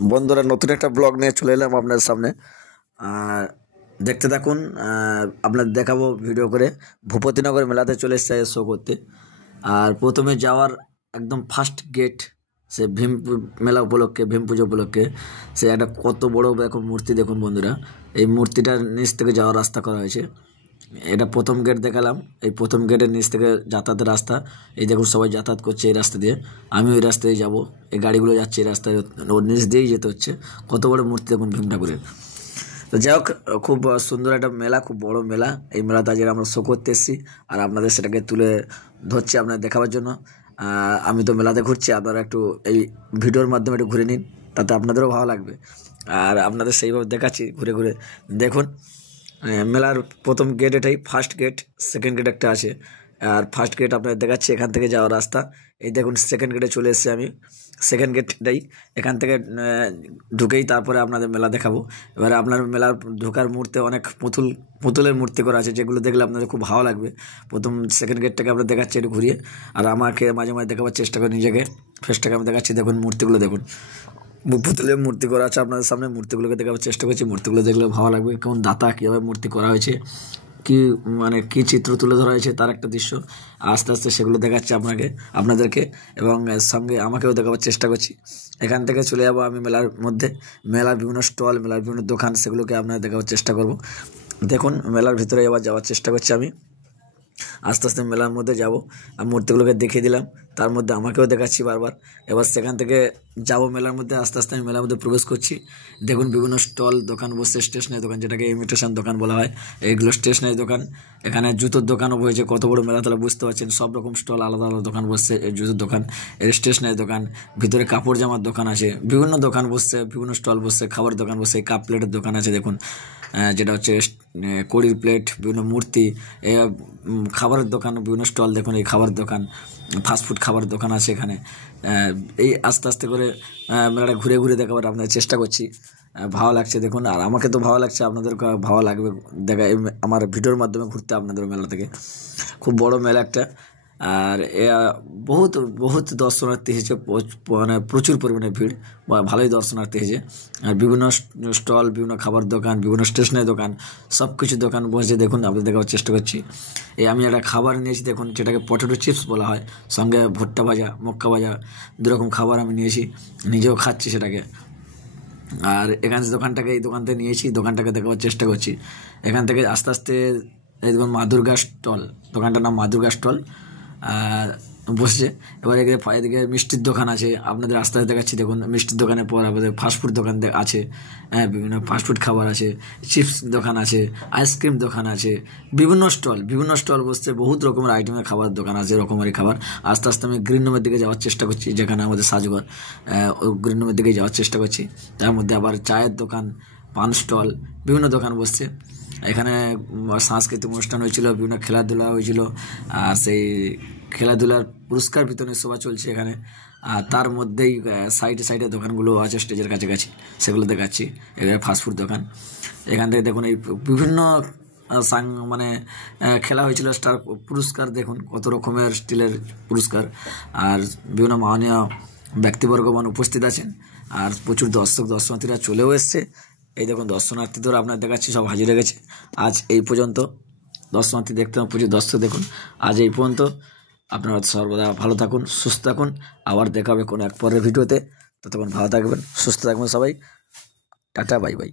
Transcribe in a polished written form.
বন্ধুরা, নতুন একটা ব্লগ নিয়ে চলে এলাম আপনার সামনে। আর দেখতে থাকুন, আপনাদের দেখাবো ভিডিও করে। ভূপতিনগর মেলাতে চলে এসছে শো করতে। আর প্রথমে যাওয়ার একদম ফার্স্ট গেট, সে ভীম মেলা উপলক্ষে, ভীম পুজো উপলক্ষে, সে একটা কত বড় এখন মূর্তি দেখুন বন্ধুরা। এই মূর্তিটার নিচ থেকে যাওয়ার রাস্তা করা হয়েছে। এটা প্রথম গেট দেখালাম। এই প্রথম গেটের নিচ থেকে যাতায়াতের রাস্তা। এই দেখুন সবাই যাতায়াত করছে এই রাস্তা দিয়ে। আমি ওই রাস্তায় যাব। এই গাড়িগুলো যাচ্ছে এই রাস্তায়, ওর নিচ দিয়েই যেতে হচ্ছে। কত বড় মূর্তি দেখুন ভীম ঠাকুরের। তো যাই হোক, খুব সুন্দর একটা মেলা, খুব বড় মেলা। এই মেলাতে আজকে আমরা শো করতে এসেছি, আর আপনাদের সেটাকে তুলে ধরছি আপনাদের দেখাবার জন্য। আমি তো মেলাতে ঘুরছি, আপনারা একটু এই ভিডিওর মাধ্যমে একটু ঘুরে নিন, তাতে আপনাদেরও ভালো লাগবে। আর আপনাদের সেইভাবে দেখাচ্ছি, ঘুরে ঘুরে দেখুন। মেলার প্রথম গেট এটাই, ফার্স্ট গেট। সেকেন্ড গেট একটা আছে, আর ফার্স্ট গেট আপনাদের দেখাচ্ছি এখান থেকে যাওয়ার রাস্তা। এই দেখুন সেকেন্ড গেটে চলে এসেছি আমি। সেকেন্ড গেটটাই, এখান থেকে ঢুকেই তারপরে আপনাদের মেলা দেখাবো। এবারে আপনার মেলার ঢোকার মুহূর্তে অনেক পুতুলের মূর্তি করা আছে, যেগুলো দেখলে আপনাদের খুব ভালো লাগবে। প্রথম সেকেন্ড গেটটাকে আমরা দেখাচ্ছি একটু ঘুরিয়ে, আর আমাকে মাঝে মাঝে দেখাবার চেষ্টা করি নিজেকে, ফেসটাকে আমি দেখাচ্ছি। দেখুন মূর্তিগুলো দেখুন, পুতুলের মূর্তি করা আছে আপনাদের সামনে। মূর্তিগুলোকে দেখাবার চেষ্টা করছি। মূর্তিগুলো দেখলে ভালো লাগবে, কেমন দাতা, কীভাবে মূর্তি করা হয়েছে, কি মানে কি চিত্র তুলে ধরা হয়েছে তার একটা দৃশ্য। আস্তে আস্তে সেগুলো দেখাচ্ছে আপনাদেরকে, এবং সঙ্গে আমাকেও দেখাবার চেষ্টা করছি। এখান থেকে চলে যাবো আমি মেলার মধ্যে। মেলার বিভিন্ন স্টল, মেলার বিভিন্ন দোকান, সেগুলোকে আপনাদের দেখাবার চেষ্টা করব। দেখুন মেলার ভিতরে যাওয়ার চেষ্টা করছি আমি। আস্তে আস্তে মেলার মধ্যে যাব। আমি মূর্তিগুলোকে দেখিয়ে দিলাম, তার মধ্যে আমাকেও দেখাচ্ছি বারবার। এবার সেখান থেকে যাব মেলার মধ্যে। আস্তে আস্তে আমি মেলার মধ্যে প্রবেশ করছি। দেখুন বিভিন্ন স্টল, দোকান বসছে, স্টেশনারি দোকান, যেটাকে ইমিটেশন দোকান বলা হয়। এইগুলো স্টেশনারি দোকান। এখানে জুতোর দোকানও বসেছে। কত বড় মেলা তাহলে বুঝতে পারছেন। সব রকম স্টল, আলাদা আলাদা দোকান বসছে। এই জুতোর দোকান, এর স্টেশনারি দোকান, ভিতরে কাপড় জামার দোকান আছে, বিভিন্ন দোকান বসছে, বিভিন্ন স্টল বসছে, খাবার দোকান বসছে, কাপ প্লেটের দোকান আছে দেখুন, যেটা হচ্ছে কড়ির প্লেট, বিভিন্ন মূর্তি, খাবারের দোকান, বিভিন্ন স্টল দেখুন। এই খাবার দোকান, ফাস্টফুড খাবার দোকান আছে এখানে। এই আস্তে আস্তে করে মেলাটা ঘুরে ঘুরে দেখাবার আপনাদের চেষ্টা করছি। ভালো লাগছে দেখুন, আর আমাকে তো ভালো লাগছে, আপনাদেরকে ভালো লাগবে দেখা আমার ভিডিওর মাধ্যমে ঘুরতে আপনাদের মেলা থেকে। খুব বড় মেলা একটা। আর বহুত বহুত দর্শনার্থী এসেছে, মানে প্রচুর পরিমাণে ভিড়, বা ভালোই দর্শনার্থী এসেছে। আর বিভিন্ন স্টল, বিভিন্ন খাবার দোকান, বিভিন্ন স্টেশনারি দোকান, সব কিছু দোকান বসে দেখুন, আপনাদের দেখাবার চেষ্টা করছি। আমি একটা খাবার নিয়েছি দেখুন, যেটাকে পটেটো চিপস বলা হয়, সঙ্গে ভুট্টা ভাজা, মক্কা ভাজা, দুরকম খাবার আমি নিয়েছি, নিজেও খাচ্ছি সেটাকে। আর এখানে এই দোকান থেকে নিয়েছি, দোকানটাকে দেখাবার চেষ্টা করছি। এখান থেকে আস্তে আস্তে এই দেখুন মা দুর্গা স্টল, দোকানটার নাম মা দুর্গা স্টল বসছে। এবার এদিকে মিষ্টির দোকান আছে, আপনাদের আস্তে আস্তে দেখাচ্ছি। দেখুন মিষ্টির দোকানের পর আমাদের ফাস্টফুড দোকান আছে। বিভিন্ন ফাস্টফুড খাবার আছে, চিপস দোকান আছে, আইসক্রিম দোকান আছে, বিভিন্ন স্টল বসছে। বহুত রকমের আইটেমের খাবার দোকান আছে, রকমারি খাবার। আস্তে আস্তে আমি গ্রিন রুমের দিকে যাওয়ার চেষ্টা করছি, যেখানে আমাদের সাজঘর, ওই গ্রিন রুমের দিকে যাওয়ার চেষ্টা করছি। তার মধ্যে আবার চায়ের দোকান, পান স্টল, বিভিন্ন দোকান বসছে। এখানে সাংস্কৃতিক অনুষ্ঠান হয়েছিল, বিভিন্ন খেলাধুলা হয়েছিল, সেই খেলাধুলার পুরস্কার বিতরণের সভা চলছে এখানে। আর তার মধ্যেই সাইডে সাইডে দোকানগুলো আছে স্টেজের কাছাকাছি, সেগুলো দেখাচ্ছি। এখানে ফাস্টফুড দোকান। এখান থেকে দেখুন এই বিভিন্ন মানে খেলা হয়েছিল, স্টার পুরস্কার দেখুন, কত রকমের স্টিলের পুরস্কার। আর বিভিন্ন মাননীয় ব্যক্তিবর্গমান উপস্থিত আছেন, আর প্রচুর দর্শনার্থীরা চলেও এসছে। এই দেখুন দর্শনার্থীদের আপনার দেখাচ্ছি, সব হাজির হয়ে গেছে। আজ এই পর্যন্ত। দর্শনার্থী দেখতে প্রচুর দর্শক দেখুন। আজ এই পর্যন্ত। আপনারা সর্বদা ভালো থাকুন, সুস্থ থাকুন। আবার দেখা হবে কোনো এক পরের ভিডিওতে। ততক্ষণ ভালো থাকবেন, সুস্থ থাকবেন সবাই। Tata, bye bye.